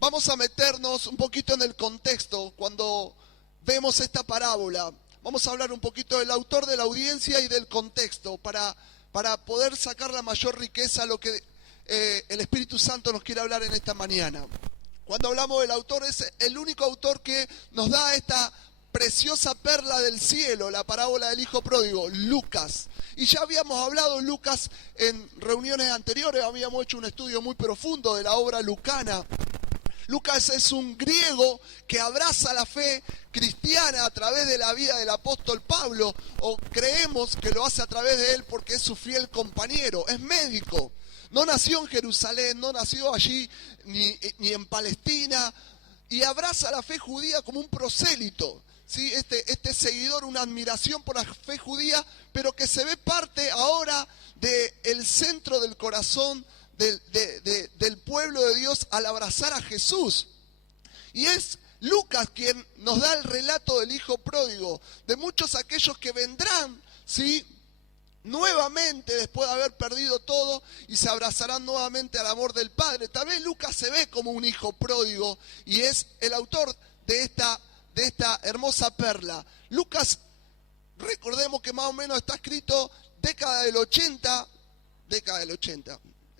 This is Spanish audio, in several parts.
Vamos a meternos un poquito en el contexto cuando vemos esta parábola. Vamos a hablar un poquito del autor, de la audiencia y del contexto para poder sacar la mayor riqueza a lo que el Espíritu Santo nos quiere hablar en esta mañana. Cuando hablamos del autor, es el único autor que nos da esta preciosa perla del cielo, la parábola del hijo pródigo, Lucas. Y ya habíamos hablado Lucas en reuniones anteriores, habíamos hecho un estudio muy profundo de la obra lucana. Lucas es un griego que abraza la fe cristiana a través de la vida del apóstol Pablo, o creemos que lo hace a través de él porque es su fiel compañero, es médico. No nació en Jerusalén, no nació allí ni en Palestina, y abraza la fe judía como un prosélito. ¿Sí? Este seguidor, una admiración por la fe judía, pero que se ve parte ahora del centro del corazón del pueblo de Dios al abrazar a Jesús. Y es Lucas quien nos da el relato del hijo pródigo, de muchos aquellos que vendrán, ¿sí?, nuevamente después de haber perdido todo y se abrazarán nuevamente al amor del Padre. Tal vez Lucas se ve como un hijo pródigo y es el autor de esta hermosa perla. Lucas, recordemos que más o menos está escrito década del 80,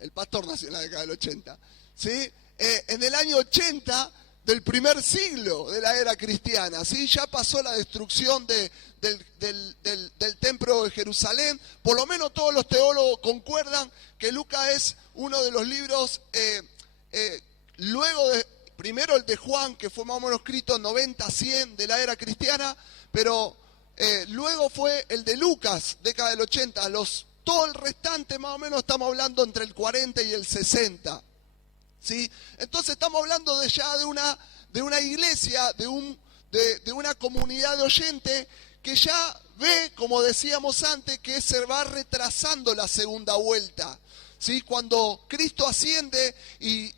el pastor nació en la década del 80, ¿sí? En el año 80 del primer siglo de la era cristiana, ¿sí? Ya pasó la destrucción del templo de Jerusalén. Por lo menos todos los teólogos concuerdan que Lucas es uno de los libros, primero el de Juan, que fue más o menos escrito 90-100 de la era cristiana, pero luego fue el de Lucas, década del 80, todo el restante más o menos estamos hablando entre el 40 y el 60. ¿Sí? Entonces estamos hablando de una iglesia, de una comunidad de oyentes que ya ve, como decíamos antes, que se va retrasando la segunda vuelta. ¿Sí? Cuando Cristo asciende y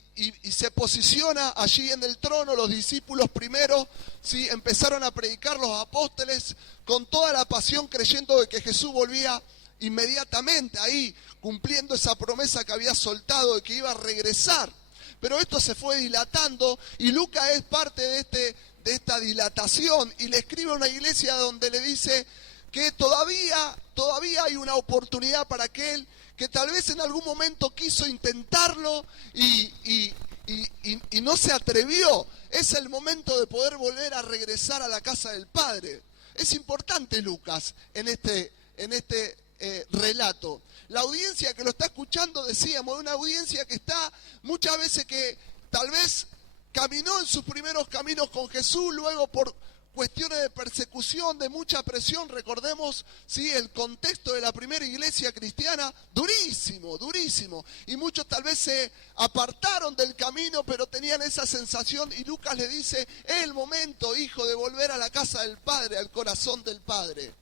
se posiciona allí en el trono, los discípulos primero, ¿sí?, empezaron a predicar, los apóstoles, con toda la pasión, creyendo de que Jesús volvía inmediatamente ahí, cumpliendo esa promesa que había soltado de que iba a regresar. Pero esto se fue dilatando y Lucas es parte de esta dilatación y le escribe a una iglesia donde le dice que todavía hay una oportunidad para aquel que tal vez en algún momento quiso intentarlo y no se atrevió. Es el momento de poder volver a regresar a la casa del Padre. Es importante Lucas en este relato. La audiencia que lo está escuchando, decíamos, es una audiencia que está muchas veces que tal vez caminó en sus primeros caminos con Jesús, luego por cuestiones de persecución, de mucha presión, recordemos, ¿sí?, el contexto de la primera iglesia cristiana, durísimo, durísimo, y muchos tal vez se apartaron del camino, pero tenían esa sensación, y Lucas le dice, es el momento, hijo, de volver a la casa del Padre, al corazón del Padre.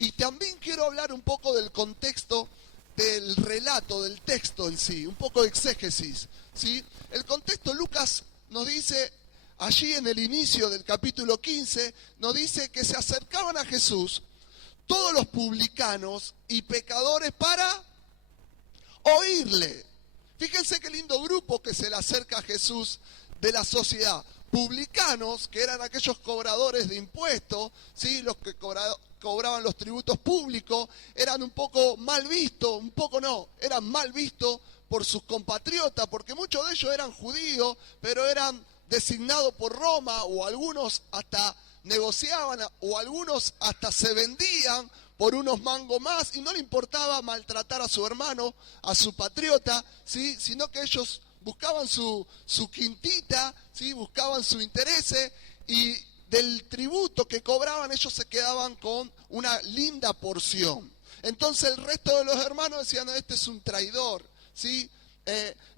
Y también quiero hablar un poco del contexto del relato, del texto en sí, un poco de exégesis, ¿sí? El contexto, Lucas nos dice, allí en el inicio del capítulo 15, nos dice que se acercaban a Jesús todos los publicanos y pecadores para oírle. Fíjense qué lindo grupo que se le acerca a Jesús de la sociedad. Publicanos, que eran aquellos cobradores de impuestos, ¿sí?, los que cobraban los tributos públicos, eran un poco mal vistos, eran mal vistos por sus compatriotas, porque muchos de ellos eran judíos, pero eran designados por Roma, o algunos hasta negociaban, o algunos hasta se vendían por unos mangos más, y no le importaba maltratar a su hermano, a su patriota, ¿sí?, sino que ellos buscaban su quintita, ¿sí?, buscaban su interés, y del tributo que cobraban ellos se quedaban con una linda porción. Entonces el resto de los hermanos decían, no, este es un traidor, ¿sí?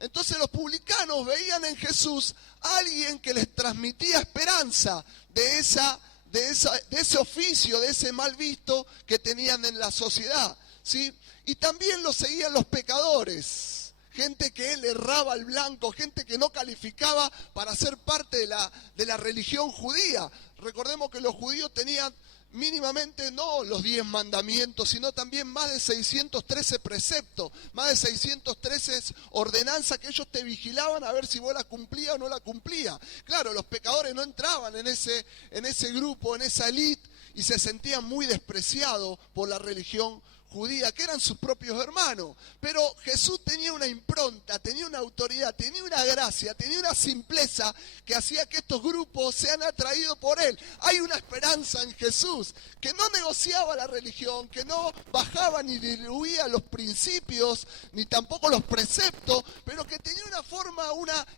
Entonces los publicanos veían en Jesús a alguien que les transmitía esperanza de ese oficio, de ese mal visto que tenían en la sociedad, ¿sí? Y también lo seguían los pecadores. Gente que él erraba al blanco, gente que no calificaba para ser parte de la religión judía. Recordemos que los judíos tenían mínimamente no los 10 mandamientos, sino también más de 613 preceptos, más de 613 ordenanzas que ellos te vigilaban a ver si vos la cumplías o no la cumplías. Claro, los pecadores no entraban en ese grupo, en esa élite, y se sentían muy despreciados por la religión judía, que eran sus propios hermanos. Pero Jesús tenía una impronta, tenía una autoridad, tenía una gracia, tenía una simpleza que hacía que estos grupos sean atraídos por él. Hay una esperanza en Jesús, que no negociaba la religión, que no bajaba ni diluía los principios, ni tampoco los preceptos, pero que tenía una forma,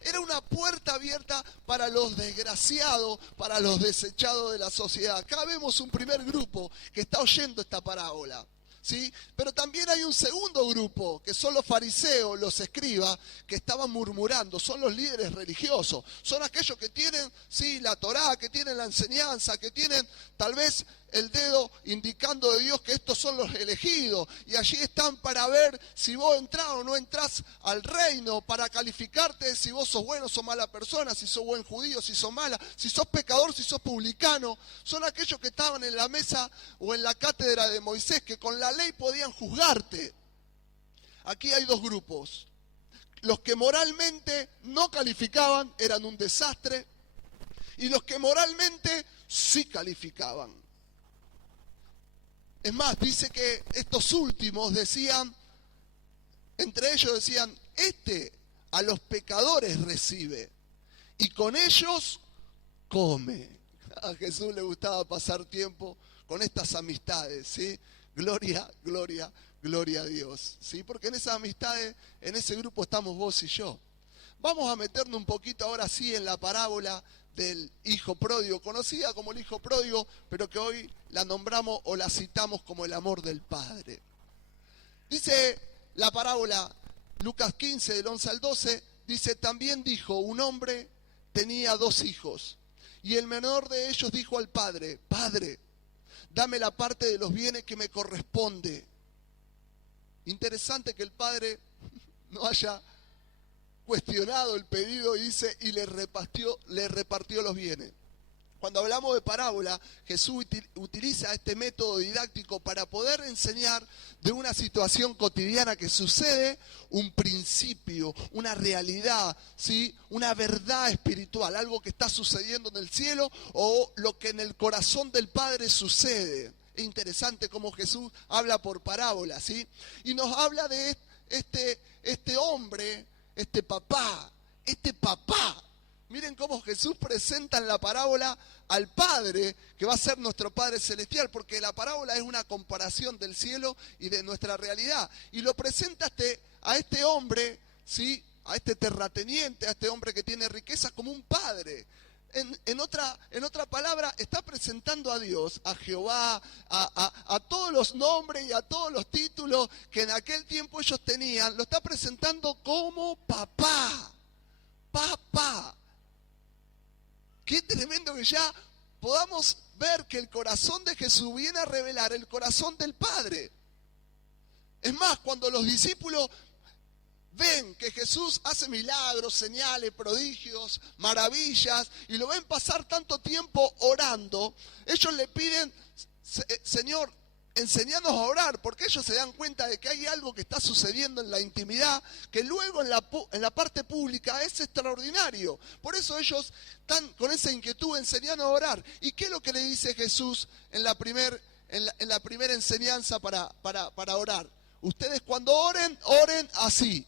era una puerta abierta para los desgraciados, para los desechados de la sociedad. Acá vemos un primer grupo que está oyendo esta parábola. ¿Sí? Pero también hay un segundo grupo, que son los fariseos, los escribas, que estaban murmurando, son los líderes religiosos, son aquellos que tienen, sí, la Torá, que tienen la enseñanza, que tienen tal vez el dedo indicando de Dios que estos son los elegidos, y allí están para ver si vos entrás o no entrás al reino, para calificarte si vos sos bueno o sos mala persona, si sos buen judío, si sos mala, si sos pecador, si sos publicano. Son aquellos que estaban en la mesa o en la cátedra de Moisés, que con la ley podían juzgarte. Aquí hay dos grupos. Los que moralmente no calificaban, eran un desastre, y los que moralmente sí calificaban. Es más, dice que estos últimos decían, entre ellos decían, a los pecadores recibe y con ellos come. A Jesús le gustaba pasar tiempo con estas amistades, ¿sí? Gloria, gloria, gloria a Dios, ¿sí? Porque en esas amistades, en ese grupo estamos vos y yo. Vamos a meternos un poquito ahora sí en la parábola del hijo pródigo, conocida como el hijo pródigo, pero que hoy la nombramos o la citamos como el amor del Padre. Dice la parábola, Lucas 15, del 11 al 12, dice, también dijo, un hombre tenía 2 hijos, y el menor de ellos dijo al padre, Padre, dame la parte de los bienes que me corresponde. Interesante que el padre no haya cuestionado el pedido, y dice, y le repartió los bienes. Cuando hablamos de parábola, Jesús utiliza este método didáctico para poder enseñar de una situación cotidiana que sucede, un principio, una realidad, ¿sí? Una verdad espiritual, algo que está sucediendo en el cielo o lo que en el corazón del Padre sucede. Es interesante cómo Jesús habla por parábola, ¿sí? Y nos habla de este hombre, este papá. Miren cómo Jesús presenta en la parábola al Padre, que va a ser nuestro Padre Celestial, porque la parábola es una comparación del cielo y de nuestra realidad. Y lo presenta a este hombre, ¿sí? A este terrateniente, a este hombre que tiene riquezas, como un padre. En otra palabra, está presentando a Dios, a Jehová, a todos los nombres y a todos los títulos que en aquel tiempo ellos tenían, lo está presentando como papá. Papá. Qué tremendo que ya podamos ver que el corazón de Jesús viene a revelar el corazón del Padre. Es más, cuando los discípulos ven que Jesús hace milagros, señales, prodigios, maravillas, y lo ven pasar tanto tiempo orando, ellos le piden, Señor, enséñanos a orar, porque ellos se dan cuenta de que hay algo que está sucediendo en la intimidad, que luego en la parte pública es extraordinario. Por eso ellos están con esa inquietud, enseñando a orar. ¿Y qué es lo que le dice Jesús en la primera enseñanza para orar? Ustedes cuando oren, oren así.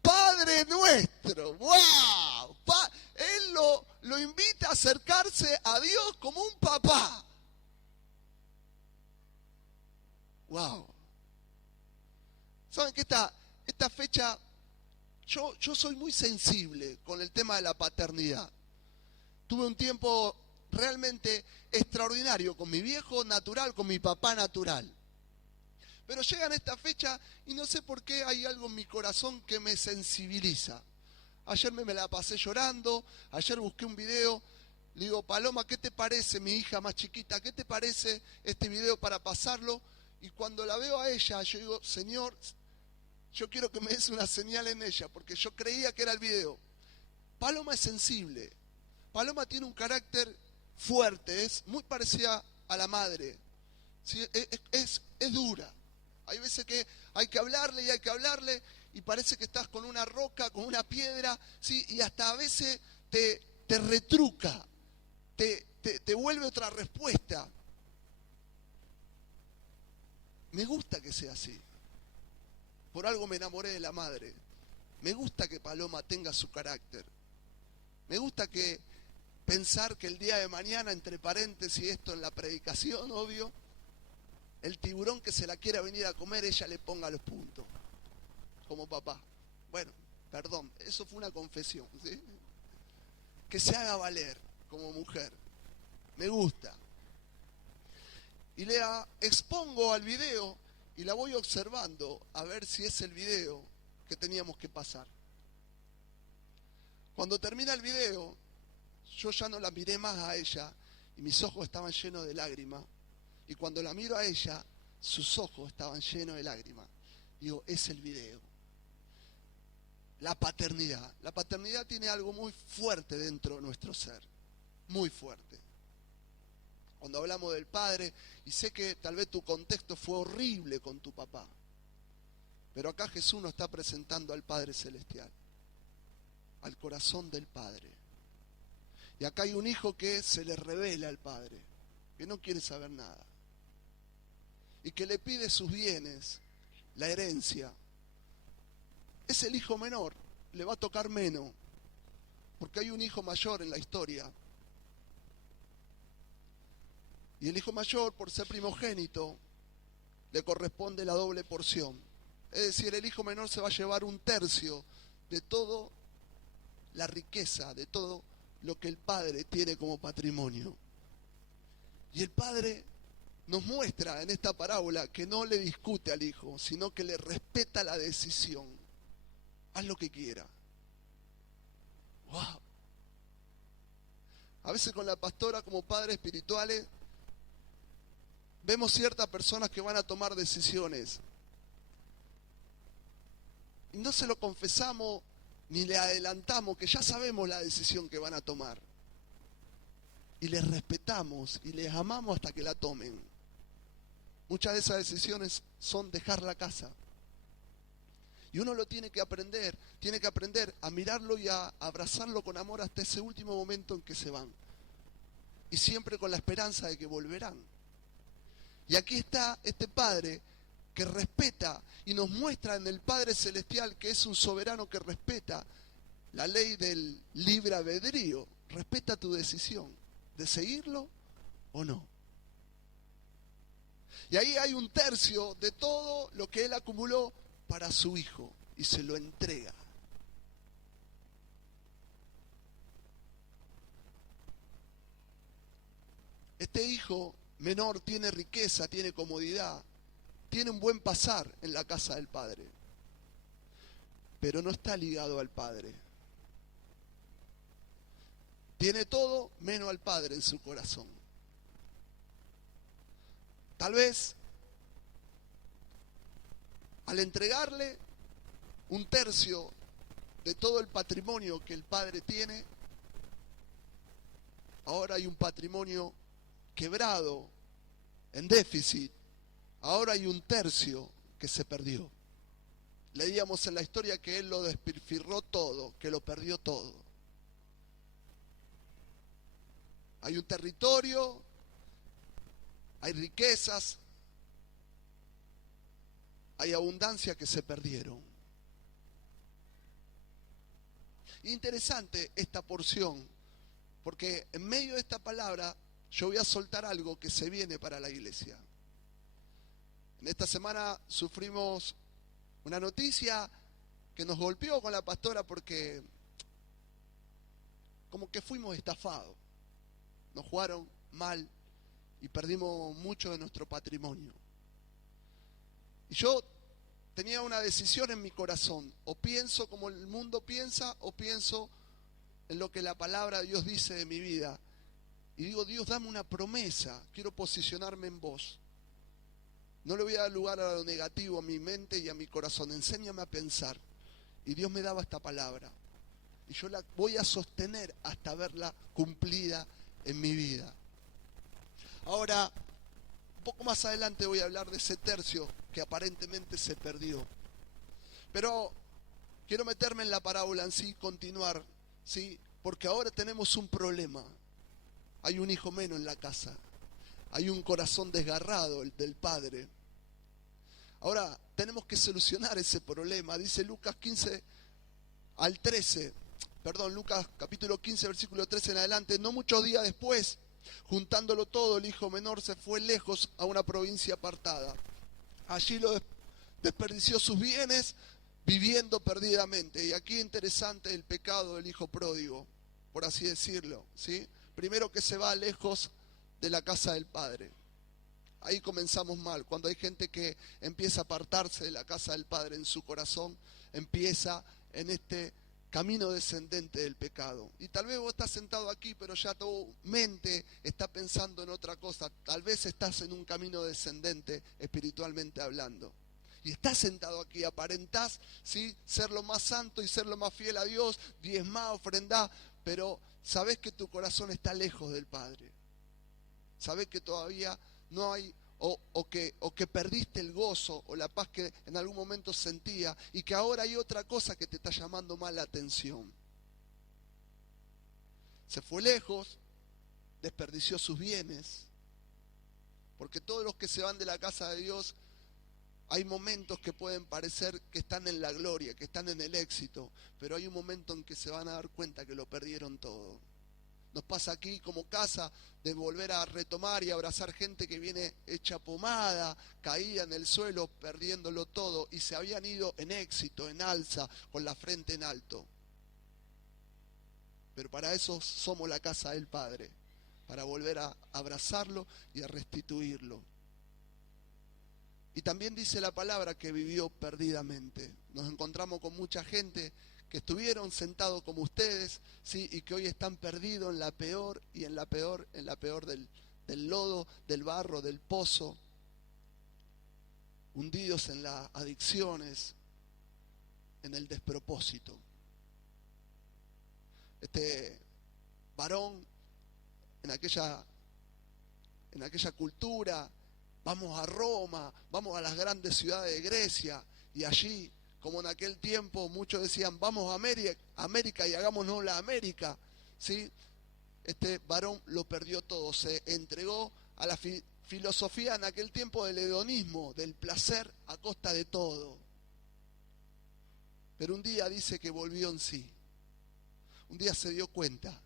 Padre nuestro, ¡wow! Él lo invita a acercarse a Dios como un papá. ¡Wow! ¿Saben que esta fecha, yo soy muy sensible con el tema de la paternidad? Tuve un tiempo realmente extraordinario con mi viejo natural, con mi papá natural. Pero llegan esta fecha y no sé por qué hay algo en mi corazón que me sensibiliza. Ayer me la pasé llorando, ayer busqué un video, le digo, Paloma, ¿qué te parece, mi hija más chiquita? ¿Qué te parece este video para pasarlo? Y cuando la veo a ella, yo digo, Señor, yo quiero que me des una señal en ella, porque yo creía que era el video. Paloma es sensible. Paloma tiene un carácter fuerte, es muy parecida a la madre. ¿Sí? Es dura. Hay veces que hay que hablarle y hay que hablarle y parece que estás con una roca, con una piedra, ¿sí? Y hasta a veces te retruca, te vuelve otra respuesta. Me gusta que sea así. Por algo me enamoré de la madre. Me gusta que Paloma tenga su carácter. Me gusta que pensar que el día de mañana, entre paréntesis, esto en la predicación, obvio, el tiburón que se la quiera venir a comer, ella le ponga los puntos, como papá. Bueno, perdón, eso fue una confesión, ¿sí? Que se haga valer como mujer. Me gusta. Y le expongo al video y la voy observando a ver si es el video que teníamos que pasar. Cuando termina el video, yo ya no la miré más a ella y mis ojos estaban llenos de lágrimas. Y cuando la miro a ella, sus ojos estaban llenos de lágrimas. Digo, es el video. La paternidad. La paternidad tiene algo muy fuerte dentro de nuestro ser. Muy fuerte. Cuando hablamos del padre, y sé que tal vez tu contexto fue horrible con tu papá, pero acá Jesús nos está presentando al Padre Celestial, al corazón del Padre. Y acá hay un hijo que se le revela al Padre, que no quiere saber nada, y que le pide sus bienes, la herencia. Es el hijo menor, le va a tocar menos, porque hay un hijo mayor en la historia. Y el hijo mayor, por ser primogénito, le corresponde la doble porción. Es decir, el hijo menor se va a llevar 1/3 de toda la riqueza, de todo lo que el padre tiene como patrimonio. Y el padre nos muestra en esta parábola que no le discute al hijo, sino que le respeta la decisión. Haz lo que quiera. ¡Wow! A veces con la pastora, como padres espirituales, vemos ciertas personas que van a tomar decisiones y no se lo confesamos ni le adelantamos que ya sabemos la decisión que van a tomar. Y les respetamos y les amamos hasta que la tomen. Muchas de esas decisiones son dejar la casa. Y uno lo tiene que aprender a mirarlo y a abrazarlo con amor hasta ese último momento en que se van. Y siempre con la esperanza de que volverán. Y aquí está este Padre que respeta y nos muestra en el Padre Celestial que es un soberano que respeta la ley del libre albedrío. Respeta tu decisión de seguirlo o no. Y ahí hay 1/3 de todo lo que él acumuló para su hijo y se lo entrega. Este hijo menor tiene riqueza, tiene comodidad, tiene un buen pasar en la casa del padre, pero no está ligado al padre. Tiene todo menos al padre en su corazón. Tal vez al entregarle 1/3 de todo el patrimonio que el padre tiene, ahora hay un patrimonio quebrado, en déficit. Ahora hay 1/3 que se perdió. Leíamos en la historia que él lo despilfarró todo, que lo perdió todo. Hay un territorio, hay riquezas, hay abundancia que se perdieron. Interesante esta porción, porque en medio de esta palabra yo voy a soltar algo que se viene para la iglesia. En esta semana sufrimos una noticia que nos golpeó con la pastora porque como que fuimos estafados. Nos jugaron mal y perdimos mucho de nuestro patrimonio. Y yo tenía una decisión en mi corazón. O pienso como el mundo piensa o pienso en lo que la palabra de Dios dice de mi vida. Y digo, Dios, dame una promesa, quiero posicionarme en vos. No le voy a dar lugar a lo negativo, a mi mente y a mi corazón. Enséñame a pensar. Y Dios me daba esta palabra. Y yo la voy a sostener hasta verla cumplida en mi vida. Ahora, un poco más adelante voy a hablar de ese tercio que aparentemente se perdió. Pero quiero meterme en la parábola en sí, continuar, ¿sí? Porque ahora tenemos un problema. Hay un hijo menos en la casa. Hay un corazón desgarrado, el del padre. Ahora tenemos que solucionar ese problema. Dice Lucas 15 al 13. Lucas capítulo 15, versículo 13 en adelante. No muchos días después, juntándolo todo, el hijo menor se fue lejos a una provincia apartada. Allí desperdició sus bienes viviendo perdidamente. Y aquí interesante el pecado del hijo pródigo, por así decirlo, ¿sí? Primero que se va lejos de la casa del padre. Ahí comenzamos mal. Cuando hay gente que empieza a apartarse de la casa del padre en su corazón, empieza en este camino descendente del pecado. Y tal vez vos estás sentado aquí, pero ya tu mente está pensando en otra cosa. Tal vez estás en un camino descendente espiritualmente hablando. Y estás sentado aquí, aparentás, ¿sí?, ser lo más santo y ser lo más fiel a Dios, diezmá, ofrendá, pero sabés que tu corazón está lejos del Padre. Sabés que todavía no hay, o que perdiste el gozo o la paz que en algún momento sentía, y que ahora hay otra cosa que te está llamando más la atención. Se fue lejos, desperdició sus bienes, porque todos los que se van de la casa de Dios, hay momentos que pueden parecer que están en la gloria, que están en el éxito, pero hay un momento en que se van a dar cuenta que lo perdieron todo. Nos pasa aquí como casa de volver a retomar y abrazar gente que viene hecha pomada, caída en el suelo, perdiéndolo todo, y se habían ido en éxito, en alza, con la frente en alto. Pero para eso somos la casa del Padre, para volver a abrazarlo y a restituirlo. Y también dice la palabra que vivió perdidamente. Nos encontramos con mucha gente que estuvieron sentados como ustedes, ¿sí?, y que hoy están perdidos en la peor del lodo, del barro, del pozo, hundidos en las adicciones, en el despropósito. Este varón, en aquella cultura, vamos a Roma, vamos a las grandes ciudades de Grecia, y allí, como en aquel tiempo, muchos decían, vamos a América y hagámonos la América, ¿sí? Este varón lo perdió todo, se entregó a la filosofía en aquel tiempo del hedonismo, del placer a costa de todo. Pero un día dice que volvió en sí, un día se dio cuenta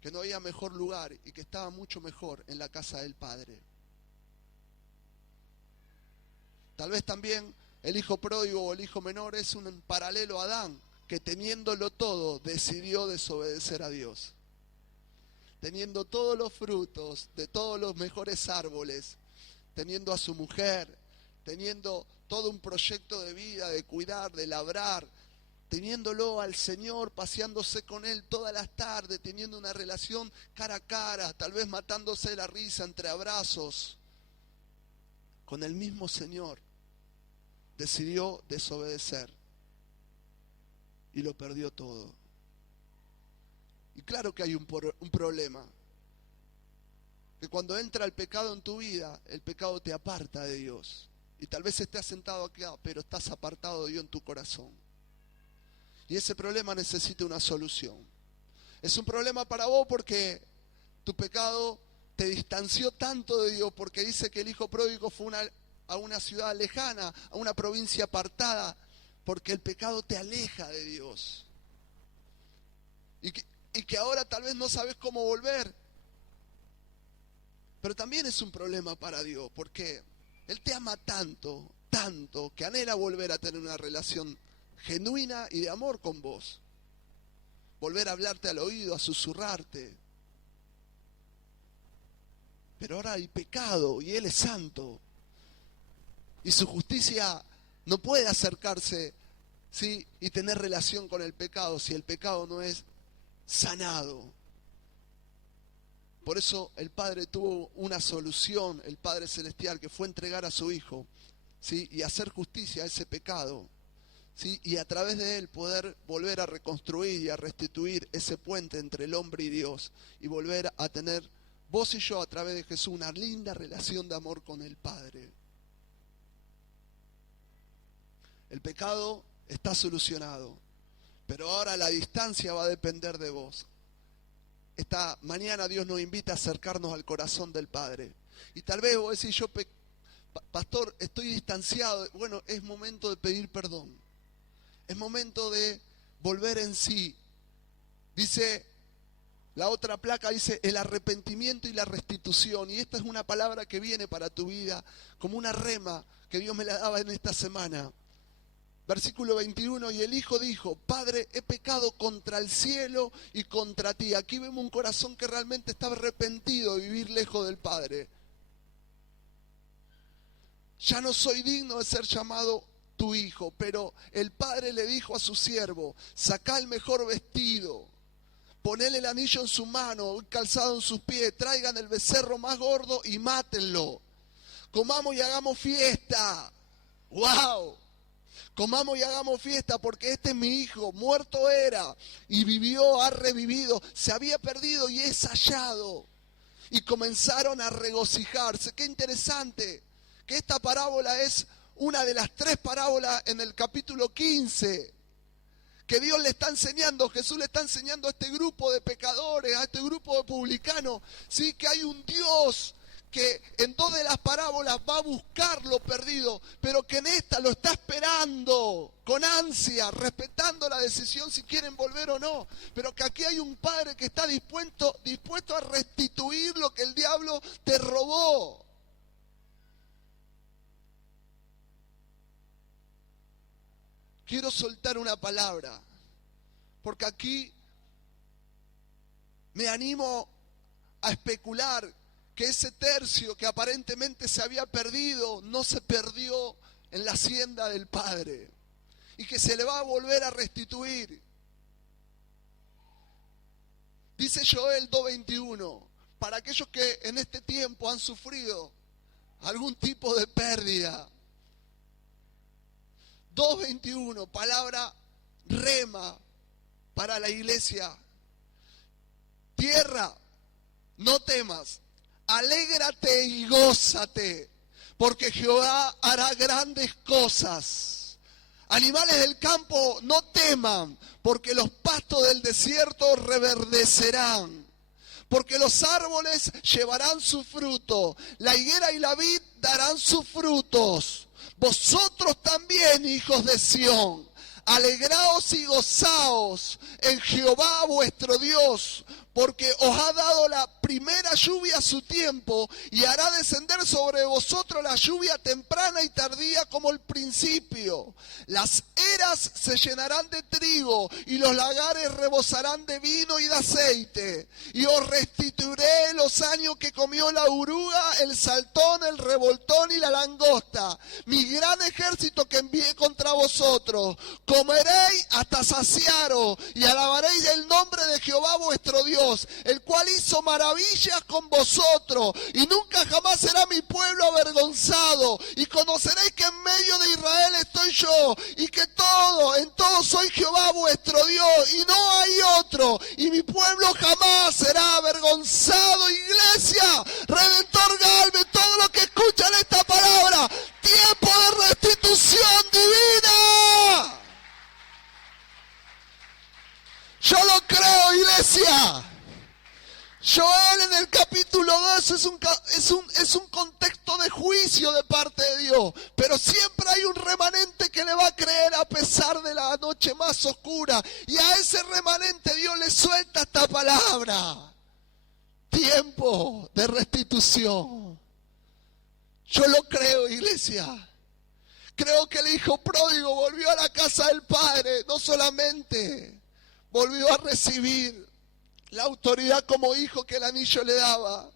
que no había mejor lugar y que estaba mucho mejor en la casa del Padre. Tal vez también el hijo pródigo o el hijo menor es un paralelo a Adán, que teniéndolo todo decidió desobedecer a Dios. Teniendo todos los frutos de todos los mejores árboles, teniendo a su mujer, teniendo todo un proyecto de vida, de cuidar, de labrar, teniéndolo al Señor, paseándose con Él todas las tardes, teniendo una relación cara a cara, tal vez matándose la risa entre abrazos, con el mismo Señor, decidió desobedecer y lo perdió todo. Y claro que hay un problema, que cuando entra el pecado en tu vida, el pecado te aparta de Dios. Y tal vez estés sentado acá, pero estás apartado de Dios en tu corazón. Y ese problema necesita una solución. Es un problema para vos porque tu pecado te distanció tanto de Dios, porque dice que el hijo pródigo fue a una ciudad lejana, a una provincia apartada, porque el pecado te aleja de Dios. Y que ahora tal vez no sabes cómo volver. Pero también es un problema para Dios, porque Él te ama tanto, tanto, que anhela volver a tener una relación genuina y de amor con vos. Volver a hablarte al oído, a susurrarte. Pero ahora hay pecado y Él es santo. Y su justicia no puede acercarse, ¿sí?, y tener relación con el pecado si el pecado no es sanado. Por eso el Padre tuvo una solución, el Padre Celestial, que fue entregar a su Hijo, ¿sí?, y hacer justicia a ese pecado. ¿sí? Y a través de él poder volver a reconstruir y a restituir ese puente entre el hombre y Dios, y volver a tener, vos y yo, a través de Jesús, una linda relación de amor con el Padre. El pecado está solucionado, pero ahora la distancia va a depender de vos. Esta mañana Dios nos invita a acercarnos al corazón del Padre. Y tal vez vos decís, pastor, estoy distanciado. Bueno, es momento de pedir perdón. Es momento de volver en sí. Dice, la otra placa dice, el arrepentimiento y la restitución. Y esta es una palabra que viene para tu vida como una rema que Dios me la daba en esta semana. Versículo 21, y el hijo dijo, Padre, he pecado contra el cielo y contra ti. Aquí vemos un corazón que realmente estaba arrepentido de vivir lejos del Padre. Ya no soy digno de ser llamado tu hijo, pero el padre le dijo a su siervo, sacá el mejor vestido, ponele el anillo en su mano, un calzado en sus pies, traigan el becerro más gordo y mátenlo. Comamos y hagamos fiesta. ¡Wow! Comamos y hagamos fiesta porque este es mi hijo, muerto era y vivió, ha revivido, se había perdido y es hallado. Y comenzaron a regocijarse. Qué interesante que esta parábola es una de las 3 parábolas en el capítulo 15 que Dios le está enseñando, Jesús le está enseñando a este grupo de pecadores, a este grupo de publicanos, ¿sí? Que hay un Dios que en 2 de las parábolas va a buscar lo perdido, pero que en esta lo está esperando con ansia, respetando la decisión si quieren volver o no, pero que aquí hay un Padre que está dispuesto a restituir lo que el diablo te robó. Quiero soltar una palabra, porque aquí me animo a especular que ese tercio que aparentemente se había perdido, no se perdió en la hacienda del Padre, y que se le va a volver a restituir. Dice Joel 2:21, para aquellos que en este tiempo han sufrido algún tipo de pérdida. 2:21, palabra rema para la iglesia. Tierra, no temas, alégrate y gózate, porque Jehová hará grandes cosas. Animales del campo, no teman, porque los pastos del desierto reverdecerán. Porque los árboles llevarán su fruto, la higuera y la vid darán sus frutos. Vosotros también, hijos de Sión, alegraos y gozaos en Jehová vuestro Dios, porque os ha dado la primera lluvia a su tiempo, y hará descender sobre vosotros la lluvia temprana y tardía como el principio. Las eras se llenarán de trigo, y los lagares rebosarán de vino y de aceite. Y os restituiré los años que comió la oruga, el saltón, el revoltón y la langosta, mi gran ejército que envié contra vosotros. Comeréis hasta saciaros, y alabaréis el nombre de Jehová vuestro Dios, el cual hizo maravillas con vosotros, y nunca jamás será mi pueblo avergonzado. Y conoceréis que en medio de Israel estoy yo, y que en todo soy Jehová vuestro Dios, y no hay otro, y mi pueblo jamás será avergonzado. Iglesia, Redentor Galve, todos los que escuchan esta palabra, tiempo de restitución divina. Yo lo creo, iglesia. Joel en el capítulo 2 es un contexto de juicio de parte de Dios, pero siempre hay un remanente que le va a creer a pesar de la noche más oscura, y a ese remanente Dios le suelta esta palabra: tiempo de restitución. Yo lo creo, iglesia. Creo que el hijo pródigo volvió a la casa del Padre, no solamente volvió a recibir la autoridad como hijo que el anillo le daba,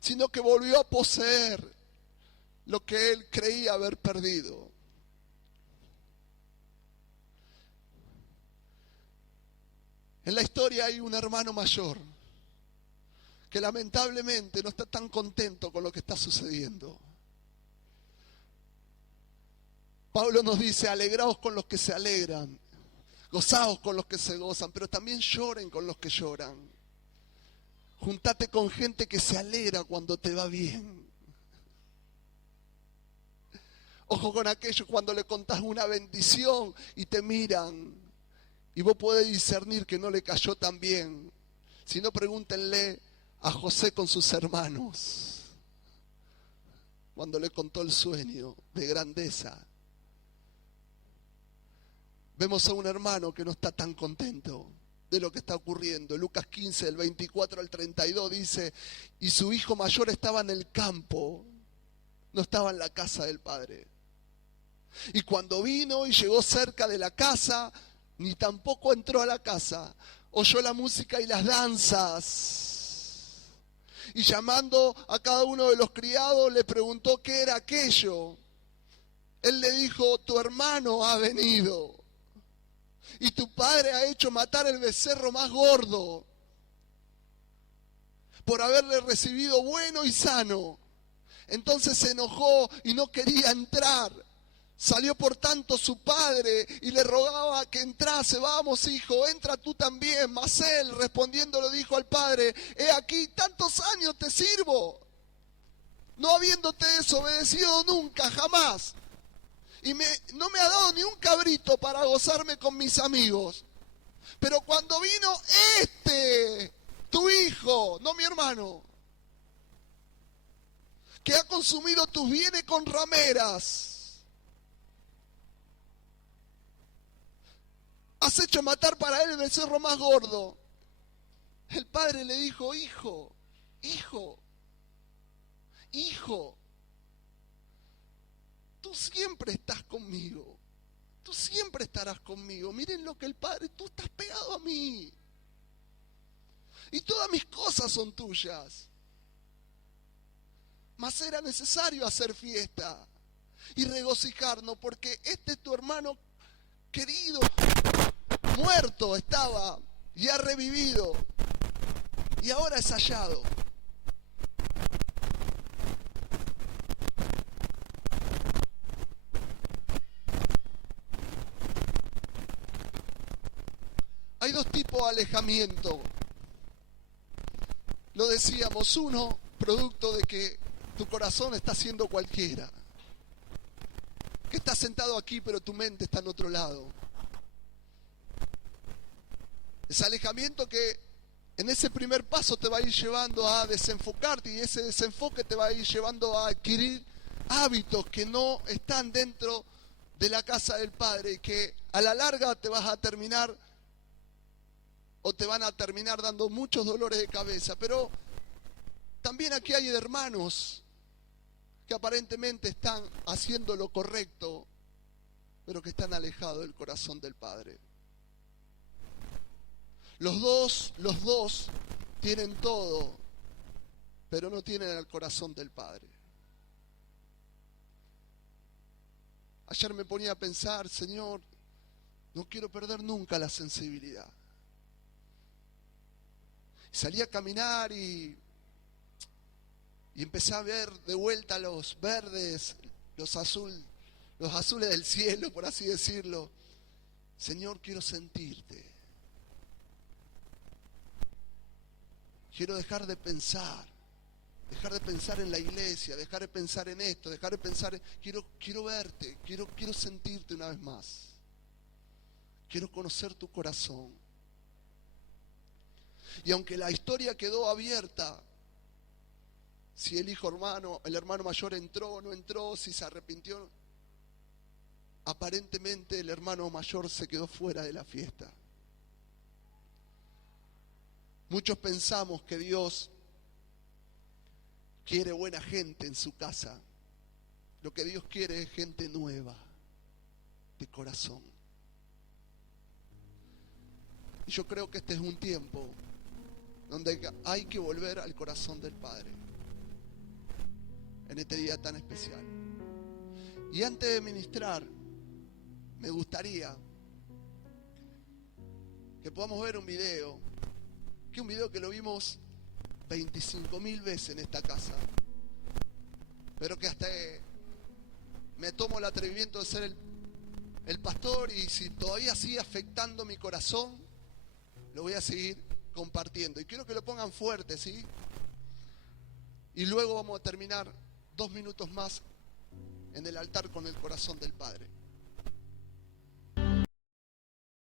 sino que volvió a poseer lo que él creía haber perdido. En la historia hay un hermano mayor que lamentablemente no está tan contento con lo que está sucediendo. Pablo nos dice, alegraos con los que se alegran, gozaos con los que se gozan, pero también lloren con los que lloran. Juntate con gente que se alegra cuando te va bien. Ojo con aquellos cuando le contás una bendición y te miran y vos podés discernir que no le cayó tan bien. Si no, pregúntenle a José con sus hermanos cuando le contó el sueño de grandeza. Vemos a un hermano que no está tan contento de lo que está ocurriendo. Lucas 15, del 24 al 32 dice, y su hijo mayor estaba en el campo, no estaba en la casa del padre. Y cuando vino y llegó cerca de la casa, ni tampoco entró a la casa, oyó la música y las danzas. Y llamando a cada uno de los criados le preguntó qué era aquello. Él le dijo, tu hermano ha venido y tu padre ha hecho matar el becerro más gordo por haberle recibido bueno y sano. Entonces se enojó y no quería entrar. Salió por tanto su padre y le rogaba que entrase. Vamos, hijo, entra tú también. Mas él respondiendo le dijo al padre, he aquí, tantos años te sirvo, no habiéndote desobedecido nunca, jamás. Y no me ha dado ni un cabrito para gozarme con mis amigos. Pero cuando vino tu hijo, no mi hermano, que ha consumido tus bienes con rameras, has hecho matar para él el becerro más gordo. El padre le dijo, hijo, tú siempre estás conmigo, tú siempre estarás conmigo. Miren lo que el padre, tú estás pegado a mí y todas mis cosas son tuyas. Mas era necesario hacer fiesta y regocijarnos, porque este es tu hermano querido, muerto estaba y ha revivido y ahora es hallado. Hay dos tipos de alejamiento. Lo decíamos, uno, producto de que tu corazón está haciendo cualquiera. Que estás sentado aquí, pero tu mente está en otro lado. Es alejamiento que en ese primer paso te va a ir llevando a desenfocarte, y ese desenfoque te va a ir llevando a adquirir hábitos que no están dentro de la casa del Padre, y que a la larga te vas a terminar o te van a terminar dando muchos dolores de cabeza. Pero también aquí hay hermanos que aparentemente están haciendo lo correcto, pero que están alejados del corazón del Padre. Los dos tienen todo, pero no tienen el corazón del Padre. Ayer me ponía a pensar, Señor, no quiero perder nunca la sensibilidad. Salí a caminar y empecé a ver de vuelta los verdes, los azules del cielo, por así decirlo. Señor, quiero sentirte. Quiero dejar de pensar en la iglesia, dejar de pensar en esto, dejar de pensar, quiero verte, quiero sentirte una vez más. Quiero conocer tu corazón. Y aunque la historia quedó abierta, si el hermano mayor entró o no entró, si se arrepintió, aparentemente el hermano mayor se quedó fuera de la fiesta. Muchos pensamos que Dios quiere buena gente en su casa. Lo que Dios quiere es gente nueva, de corazón. Y yo creo que este es un tiempo donde hay que volver al corazón del Padre en este día tan especial. Y antes de ministrar, me gustaría que podamos ver un video que lo vimos 25.000 veces en esta casa, pero que hasta me tomo el atrevimiento de ser el pastor, y si todavía sigue afectando mi corazón, lo voy a seguir compartiendo. Y quiero que lo pongan fuerte, ¿sí? Y luego vamos a terminar 2 minutos más en el altar con el corazón del Padre.